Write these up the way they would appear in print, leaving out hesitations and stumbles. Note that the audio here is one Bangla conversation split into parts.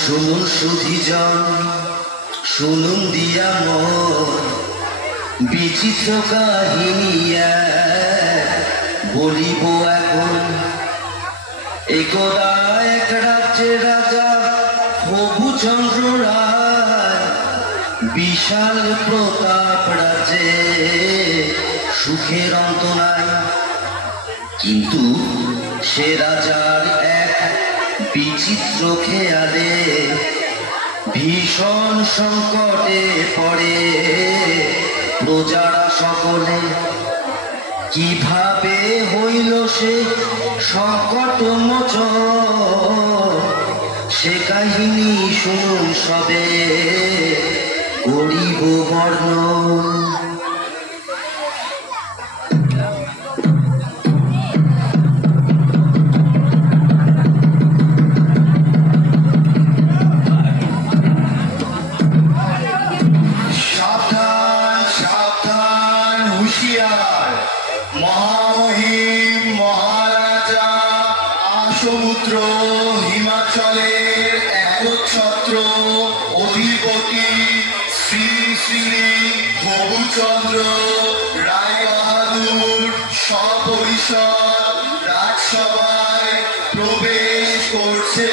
শুনুন সুধীজন, শুনুন দিয়া মন, বিচিত্র কাহিনী বলিব এখন। একদা এক রাজ্যের রাজা হবুচন্দ্র রায়, বিশাল প্রতাপ রাজ্যে সুখের অন্ত নাই। কিন্তু সে রাজার এক বিচিত্র খেয়ালে ভীষণ সংকটে পড়ে প্রজারা সকলে। কিভাবে হইল সে সংকট মোচন, সে কাহিনী শুনুন সবে করিব বর্ণন। মহামহিম মহারাজা আসমুদ্র হিমাচলের একচ্ছত্র অধিপতি শ্রী শ্রী হবুচন্দ্র রায় বাহাদুর সপরিষদ রাজসভায় প্রবেশ করছে।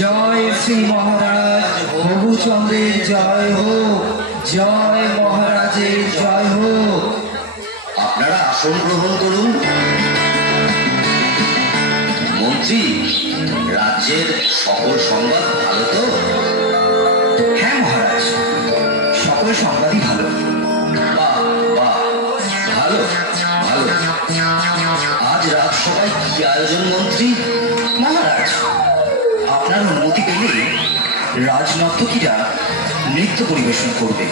জয় শ্রী মহারাজ হবুচন্দ্রের জয় হোক, জয় মহারাজের জয় হোক। আপনারা আসন গ্রহণ করুন। মন্ত্রী, রাজ্যের সকল সংবাদ ভালো তো? হ্যাঁ মহারাজ, সকল সংবাদই ভালো। বাহ বাহ, ভালো ভালো। আজ রাজসভায় কি আয়োজন মন্ত্রী? মহারাজ, আপনার অনুমতি পেলে রাজনর্তকীরা নৃত্য পরিবেশন করবে।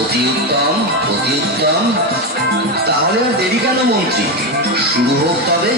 অতি উত্তম, অতি উত্তম। তাহলে আর দেরি কেন মন্ত্রী, শুরু হোক তবে।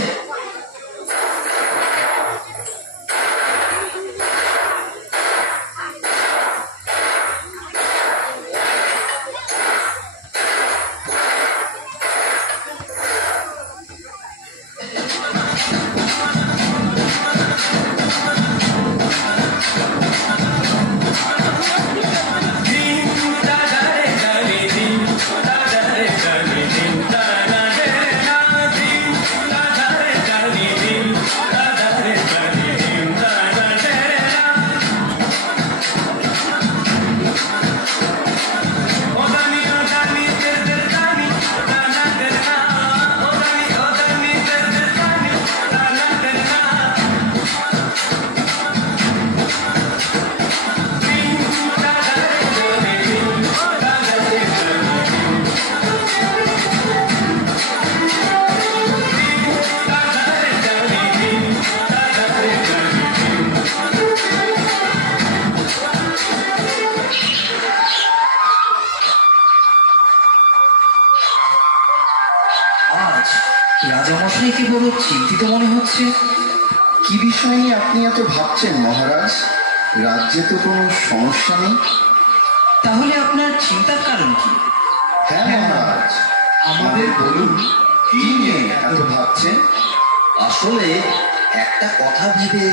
বিষয়কে বড় চিন্তিত মনে হচ্ছে। কি বিষয় নিয়ে আপনি এত ভাবছেন মহারাজ? রাজ্যে তো কোনো সমস্যা নেই। তাহলে আপনার চিন্তার কারণ কি? হ্যাঁ মহারাজ, আমাদের বলুন, কি নিয়ে এত ভাবছেন? আসলে একটা কথা ভেবে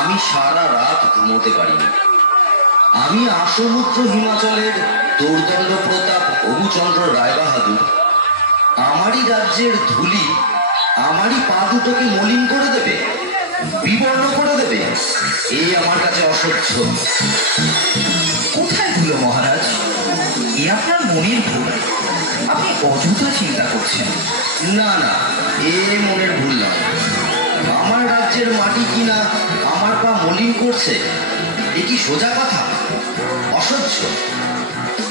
আমি সারা রাত ঘুমোতে পারিনি। আমি আসমুদ্র হিমাচলের দোর্দণ্ড প্রতাপ অবুচন্দ্র রায়বাহাদুর আমারই রাজ্যের ধুলি আমারই পা দুটোকে মলিন করে দেবে, বিবর্ণ করে দেবে, এই আমার কাছে অসহ্য। কোথায় ভুল মহারাজ? এ আপনার মনের ভুল। আপনি অযথা চিন্তা করছেন। না না, এ মনের ভুল নয়। আমার রাজ্যের মাটি কিনা আমার পা মলিন করছে, এ কি সোজা কথা? অসহ্য।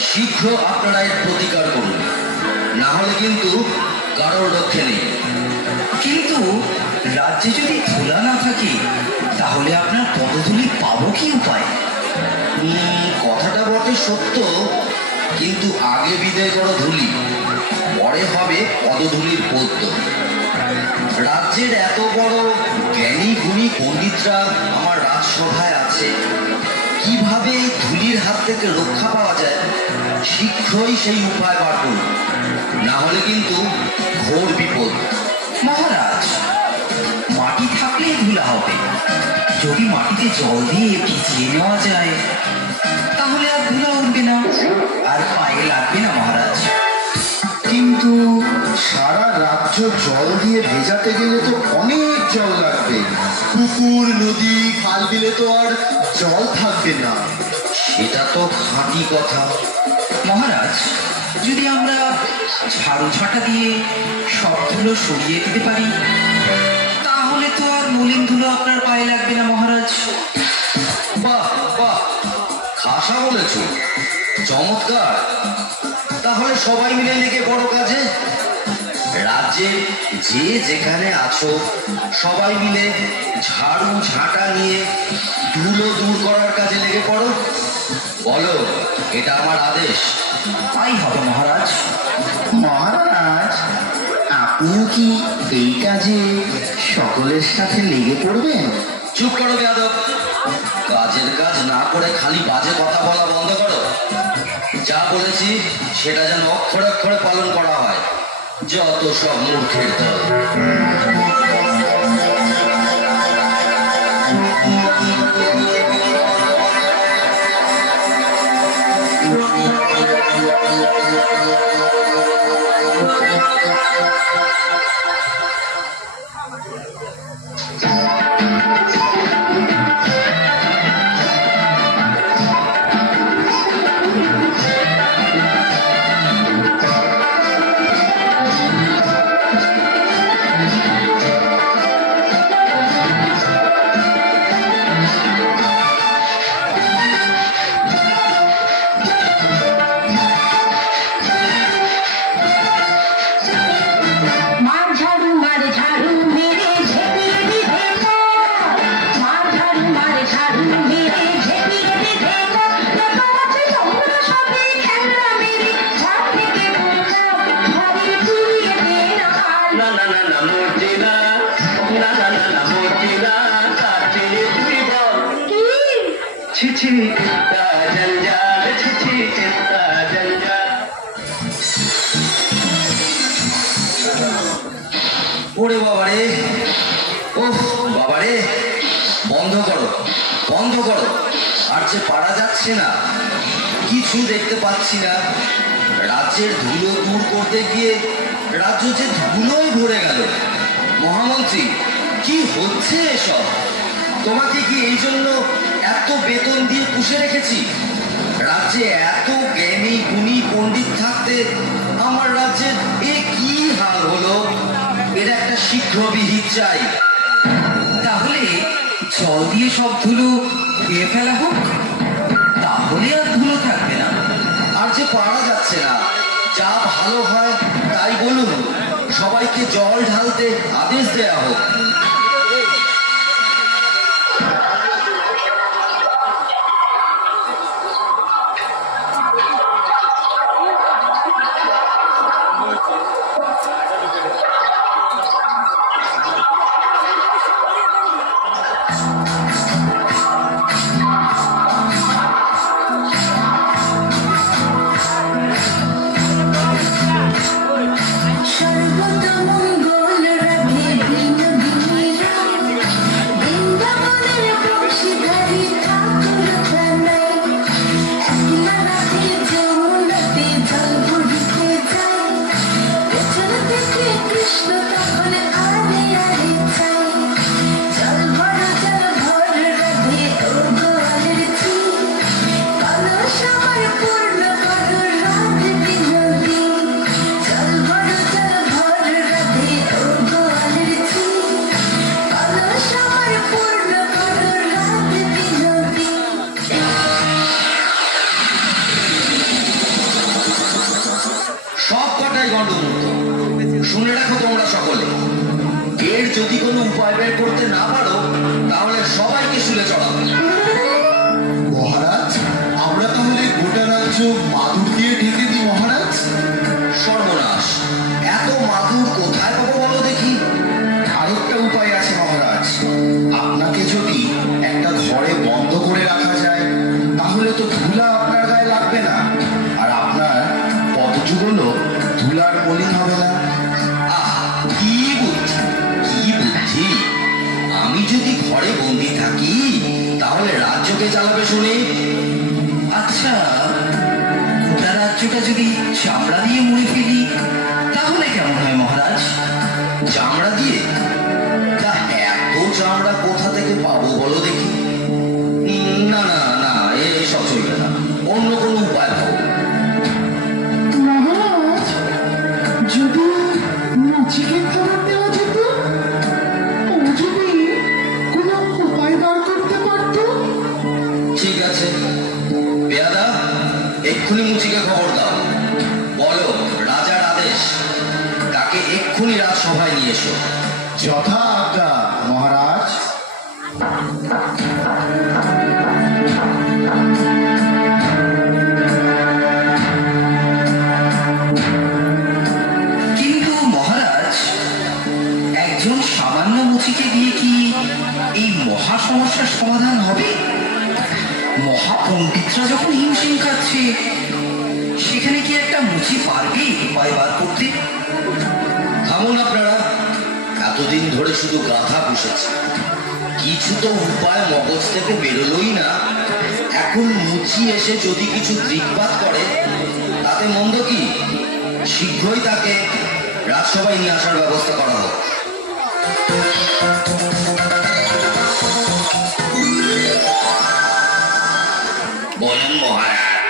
শীঘ্র আপনারা এর প্রতিকার করুন, না হলে কিন্তু কারোর রক্ষে নেই। কিন্তু রাজ্যে যদি ধুলা না থাকে তাহলে আপনার পদধূলি পাবো কি উপায়? কথাটা বটে সত্য, কিন্তু আগে বিদায় করো ধুলি, পরে হবে পদধূলির পদ্য। রাজ্যের এত বড় জ্ঞানী গুণী পণ্ডিতরা আমার রাজসভায় আছে, কিভাবে এই ধুলির হাত থেকে রক্ষা পাওয়া যায় শীঘ্রই সেই উপায় বার করুন, না হলে কিন্তু ঘোর বিপদ। মহারাজ, মাটি থাকলে ধুলা হবে। যদি মাটিতে জল দিয়ে ভিজিয়ে নেওয়া যায় তাহলে আর ধুলা উঠবে না, আর পায়ে লাগবে না মহারাজ। কিন্তু সারা রাজ্য জল দিয়ে ভেজাতে গেলে তো অনেক জল লাগবে। পুকুর, নদী, খাল বিলে তো আর জল থাকবে না। সেটা তো খাঁটি কথা। মহারাজ, যদি আমরা ঝাড়ু ঝাঁটা দিয়ে সব ধুলো সরিয়ে দিতে পারি তাহলে তো আর মলিন ধুলো আপনার পায়ে লাগবে না মহারাজ। বাহ বাহ, খাসা বলেছ, চমৎকার। তাহলে সবাই মিলে লেগে বড় কাজে। রাজ্যে যে যেখানে আছো সবাই মিলে ঝাড়ু ঝাঁটা নিয়ে ধুলো দূর করার কাজে লেগে পড়ো। বলো, এটা আমার আদেশ। তাই হবে মহারাজ। মহারাজ, আপনিও কি এই কাজে সকলের সাথে লেগে পড়বেন? চুপ করো বেয়াদব। কাজের কাজ না করে খালি বাজে কথা বলা বন্ধ করো। যা বলেছি সেটা যেন অক্ষরে অক্ষরে পালন করা হয়। যত সব মূর্খের দল। ওরে বাবারে, ওহ বাবারে, বন্ধ করো বন্ধ করো। আর যে পারা যাচ্ছে না, কিছু দেখতে পাচ্ছি না। রাজ্যের ধুলো দূর করতে গিয়ে রাজ্য যে ধুলোয় ভরে গেল। মহামন্ত্রী, কি হচ্ছে এসব? তোমাকে কি এই জন্য এত বেতন দিয়ে পুষে রেখেছি? রাজ্যে এত জ্ঞানী গুণী পণ্ডিত থাকতে আমার রাজ্যের এ কি হাল হলো? এর একটা শীঘ্র বিহিত চাই। তাহলে জল দিয়ে সব ধুলো ধুয়ে ফেলা হোক, তাহলে আর ধুলো থাকবে না। আর যে পারা যাচ্ছে না, যা ভালো হয় তাই বলুন। সবাইকে জল ঢালতে আদেশ দেয়া হোক। শুনে রাখো তোমরা সকলে, এর যদি কোনো উপায় বের করতে না পারো তাহলে সবাইকে শুলে চড়াবে। মহারাজ, আমরা তাহলে গোটা রাজ্য মাদুর দিয়ে ঢেকে দিই মহারাজ। সর্বনাশ, এত মাদুর কোথায় পাবো বলো দেখি? আরেকটা উপায় আছে মহারাজ। আপনাকে যদি একটা ঘরে বন্ধ করে রাখা যায় তাহলে তো ধুলা আপনার গায়ে লাগবে না, আর আপনার পদযুগলও ধুলার মলিন হবে না। আহ, কি বুদ্ধি, কি বুদ্ধি! আমি যদি ঘরে বন্দি থাকি তাহলে রাজ্যকে চালাবে শুনি। আচ্ছা, গোটা রাজ্যটা যদি চামড়া দিয়ে মুড়ে ফেলি তাহলে কেমন হয় মহারাজ? চামড়া দিয়ে? তা এত চামড়া কোথা থেকে পাবো বলো দেখি? না না না, এসব চলবে না, অন্য কোনো উপায় পাবো। মহারাজ, যদি মুচিকে খাবার দেওয়া যেত, ও যদি কোনো উপায় বার করতে পারতো। ঠিক আছে, পেয়াদা, এক্ষুনি মুচিকে খবর দাও, বলো রাজার আদেশ, তাকে এক্ষুনি রাজসভায় নিয়ে এসো। যথা আজ্ঞা মহারাজ। কিন্তু মহারাজ, একজন সামান্য মুচিকে দিয়ে কি এই মহা সমস্যার সমাধান হবে? মহাপণ্ডিতরা যখন হিমশিম খাচ্ছে, সেখানে কি একটা মুচি পারবে উপায় বার করতে? থামুন আপনারা, এতদিন ধরে শুধু গাধা পুষেছে, কিছু তো উপায় মগজ থেকে বেরোলোই না। এখন মুচি এসে যদি কিছু দিকপাত করে তাতে মন্দ কি? শীঘ্রই তাকে রাজসভায় নিয়ে আসার ব্যবস্থা করা হোক। বলেন মহারাজ,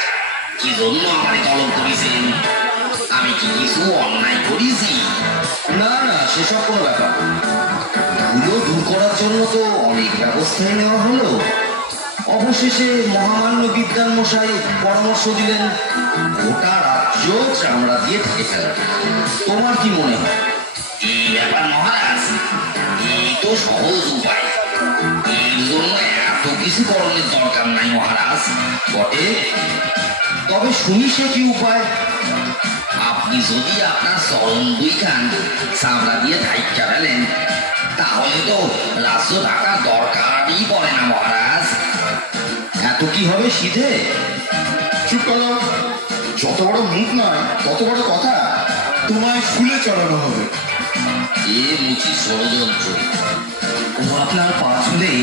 কি জন্য আমাকে তলব করেছেন? আমি কি কিছু অন্যায় করেছি? না না, সেসব কোনো ব্যাপার না। ধুলো দূর করার জন্য তো অনেক ব্যবস্থাই নেওয়া হলো, অবশেষে মহামান্য বিদ্যান মশাই পরামর্শ দিলেন গোটা রাজ্য চামড়া দিয়ে ঢেকে ফেলা। তোমার কি মনে হয়? এই ব্যাপার মহারাজ, এই তো সহজ উপায়। এর জন্য এত কিছু করণের দরকার নাই মহারাজ। বটে, তবে শুনি সে কি উপায়? আপনি যদি আপনার চরণ দুইখান চামড়া দিয়ে ঢাইকা ফেলেন তাহলে তো রাজ্য ঢাকার দরকারই পড়ে না মহারাজ। এত কি হবে সিধে? চুপ করো, যত বড় মুখ নয় তত বড় কথা। তোমায় ফুলে চড়ানো হবে। এ মুচি ষড়যন্ত্র। ও আপনার পা ছুলে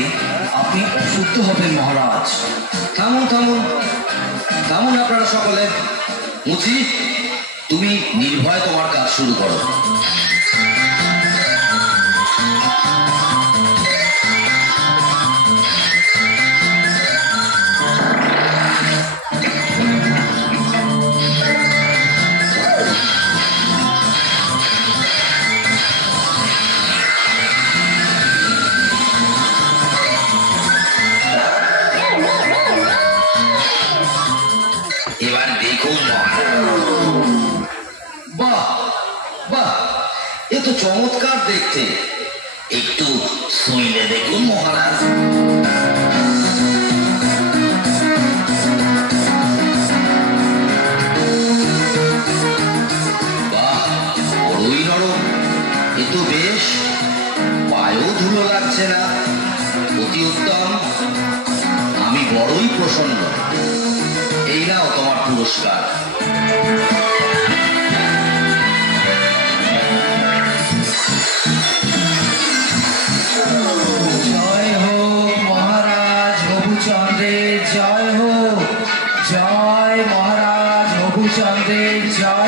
আপনি অশুদ্ধ হবেন মহারাজ। থামুন থামুন থামুন আপনারা সকলে। মুচি, তুমি নির্ভয় তোমার কাজ শুরু করো। এবার দেখুন মহারাজ, বাহ বাহ, এ তো চমৎকার দেখতে। একটু শুইলে দেখুন মহারাজ। বাহ, বড়ই নরম, এ তো বেশ, পায়েও ধুলো লাগছে না, অতি উত্তম। আমি বড়ই প্রসন্ন। এই নাও তোমার পুরস্কার। জয় হোক মহারাজ হবুচন্দ্রের জয় হোক, জয় মহারাজ হবুচন্দ্রের জয়।